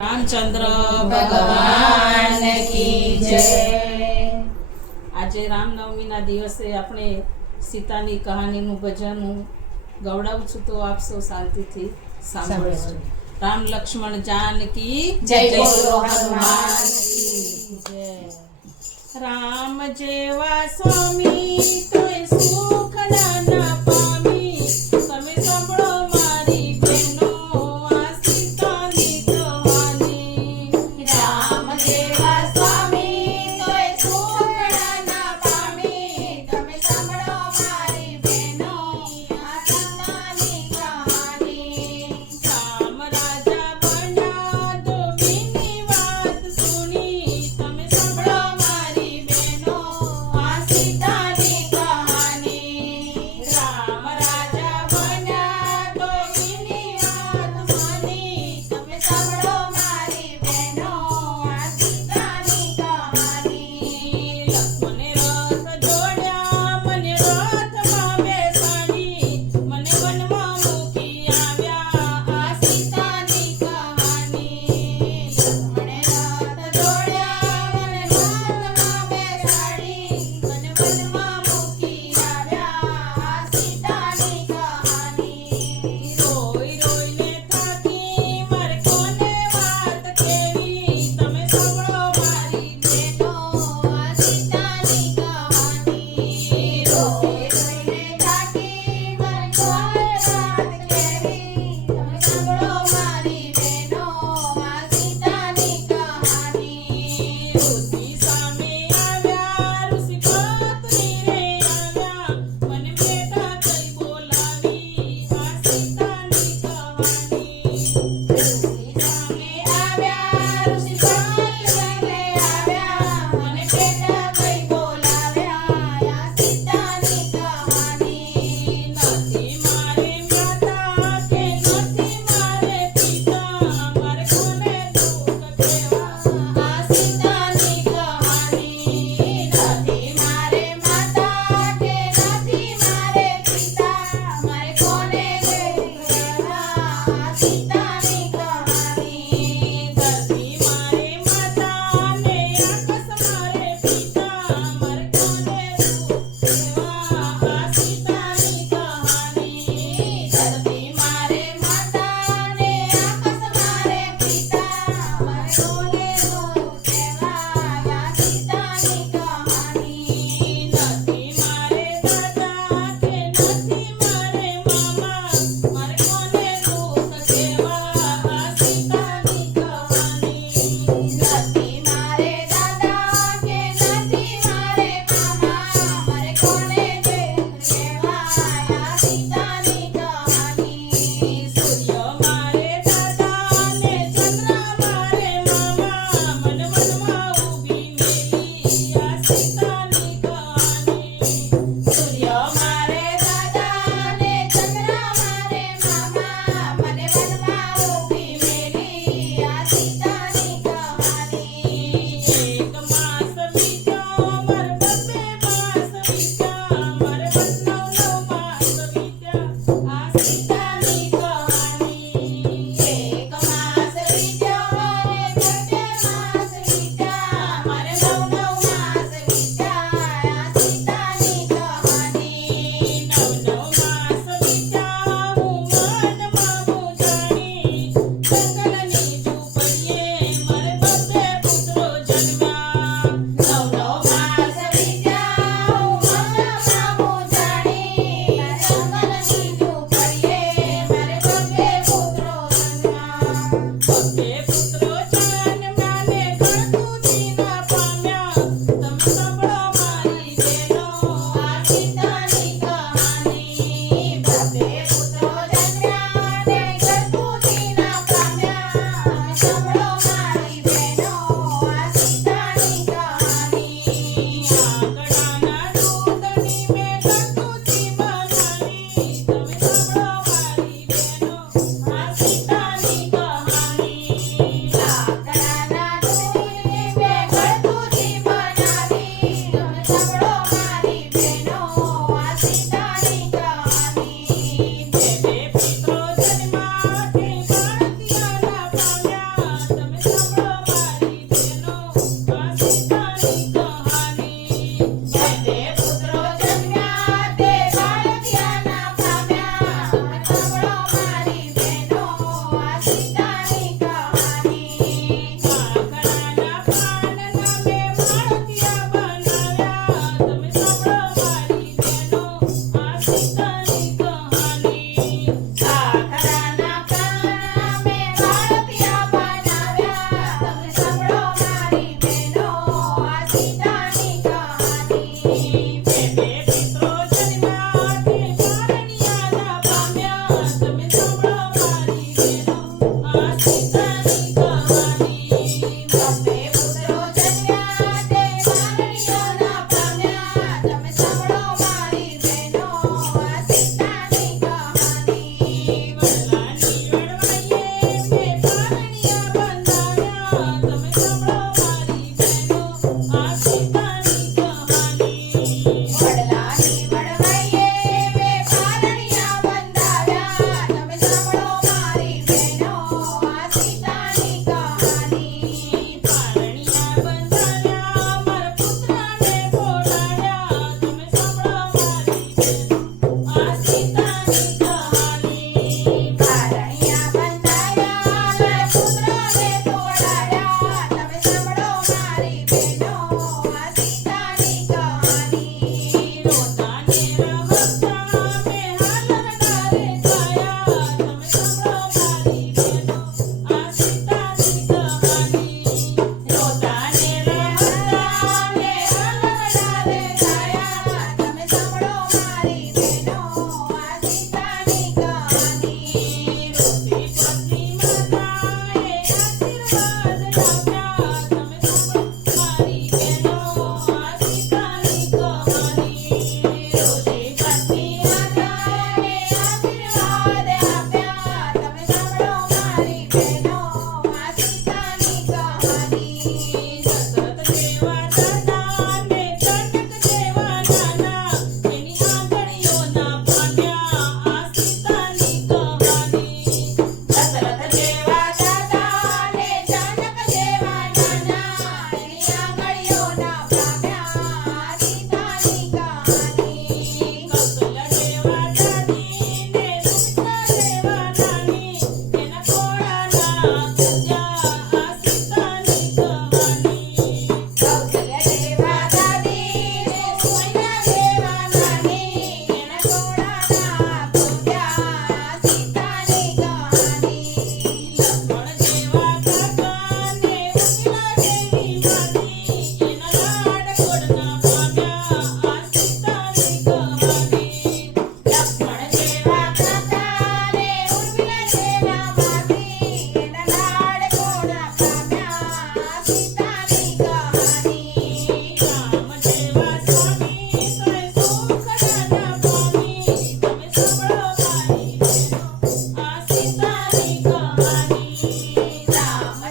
રામચંદ્ર ભગવાન કી જય। આજે રામનવમીના દિવસે આપણે સીતાની કહાનીનું ભજન ગવડાવું છું, તો આપ સૌ શાંતિથી સાંભળજો। રામ લક્ષ્મણ જાનકી જય બોલો હનુમાન કી જય। રામ જેવા સ્વામી તોય સુખ ના પામી, તમે સાંભળો મારી બહેનો આ સીતાની કહાની। રામ જેવા સ્વામી તોય સુખ ના પામી, તમે સાંભળો મારી બહેનો આ સીતાની કહાની। રામ રાજા બન્યા ધોબીની વાત સુની, તમે સાંભળો મારી બહેનો આ સીતાની કહાની। રામ રાજા બન્યા ધોબીની વાત સુની, તમે સાંભળો મારી બહેનો આ સીતાની કહાની। લક્ષ્મણે રથ જોડ્યા, મને રથમાં બેસાડી, મને વનમાં મૂકી આવ્યા આ સીતાની કહાની। લક્ષ્મણે રથ દોડ્યા, મને રથમાં બેસાડી, મને વનમાં મૂકી આવ્યા આ સીતાની કહાની। રોઈ રોઈને થાકી મારે કોને વાત કેવી, તમે સાંભળો મારી બહેનો આ સીતાની કહાની। રોઈ રોઈને થાકી મને કોઈ વાત કહેવી, તમે સાંભળો મારી બહેનો આ સીતાની કહાની। ઋષિ સામે આવ્યા, ઋષિ પત્ની રે આવ્યા, મને બેઠા થઈ બોલાવી આ સીતાની કહાની। ઋષિ સામે આવ્યા, ઋષિ પત્ની આવ્યા, મને બેઠા કઈ બોલાવ્યા આ સીતાની કહાની। નથી મારે માતા કે નથી મારે પિતા, મારે કોને દુઃખ કહેવા આ સીતાની કહાની। નથી મારે માતા કે નથી મારે પિતા, મારે કોને કહેવા આ સીતાની કહાની। ધરતી મારે માતા ને આકાશ મારે પિતા, મારે કોને દુઃખ કહેવા આ સીતાની કહાની। ધરતી મારે માતા ને આકાશ મારે પિતા, મારે કોને દુઃખ કહેવા આ સીતાની કહાની। નથી મારે દાદા કે નથી મારે મામા, મારે કોને દુઃખ કહેવા આ સીતાની કહાની। નથી મારે દાદા કે નથી મારે મામા, મારે કોને કહેવા આ સીતાની કહાની। સૂર્ય મારે દાદા ને ચંદ્ર મારે મામા, મન મનમાં ઊભી મેલી આ સીતાની કહાની। સૂર્ય મારે દાદા ને ચંદ્ર મારે મામા, મને વનમાં ઊભી મેલી આ સીતાની કહાની। એક માસ વીત્યો મારે બબ્બે માસ વીત્યા, મારે વનનો માસ વીત્યા આ સીતાની કહાની। એક માસ વીત્યો મારે બબ્બે માસ વીત્યા, મારે નવ માસ વીત્યા આ સીતાની કહાની। નવ માસ વીત્યા હું વનમાં મૂંઝાણી, જંગલની ઝૂંપડીએ મારે બબ્બે પુત્રો જન્મ્યા। નવ માસ વીત્યા હું વનમાં મૂંઝાણી, જંગલની ઝૂંપડીએ મારે બબ્બે પુત્રો જન્મ્યા। બબ્બે પુત્રો જન્મ્યા ને ઘરતુજી ના પામ્યા, તમે સાંભળો મારી બહેનો આ સીતાની કહાની। બબ્બે પુત્રો જન્મ્યા ને ઘરતુજી ના પામ્યા, સાંભળો મારી બહેનો આ સીતાની કહાની। આંગણાના દૂધની મેં ઘરતુજી બનાવી, તમે સાંભળો મારી બહેનો આ સીતાની કહાની। લાકડાના દૂધની મેં ઘરતુજી બનાવી, તમે સાંભળો મારી બહેનો આ સીતાની કહાની। બે પુત્રો જન્મ્યા કે ભારતીયાના પામ્યા,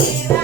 કેવા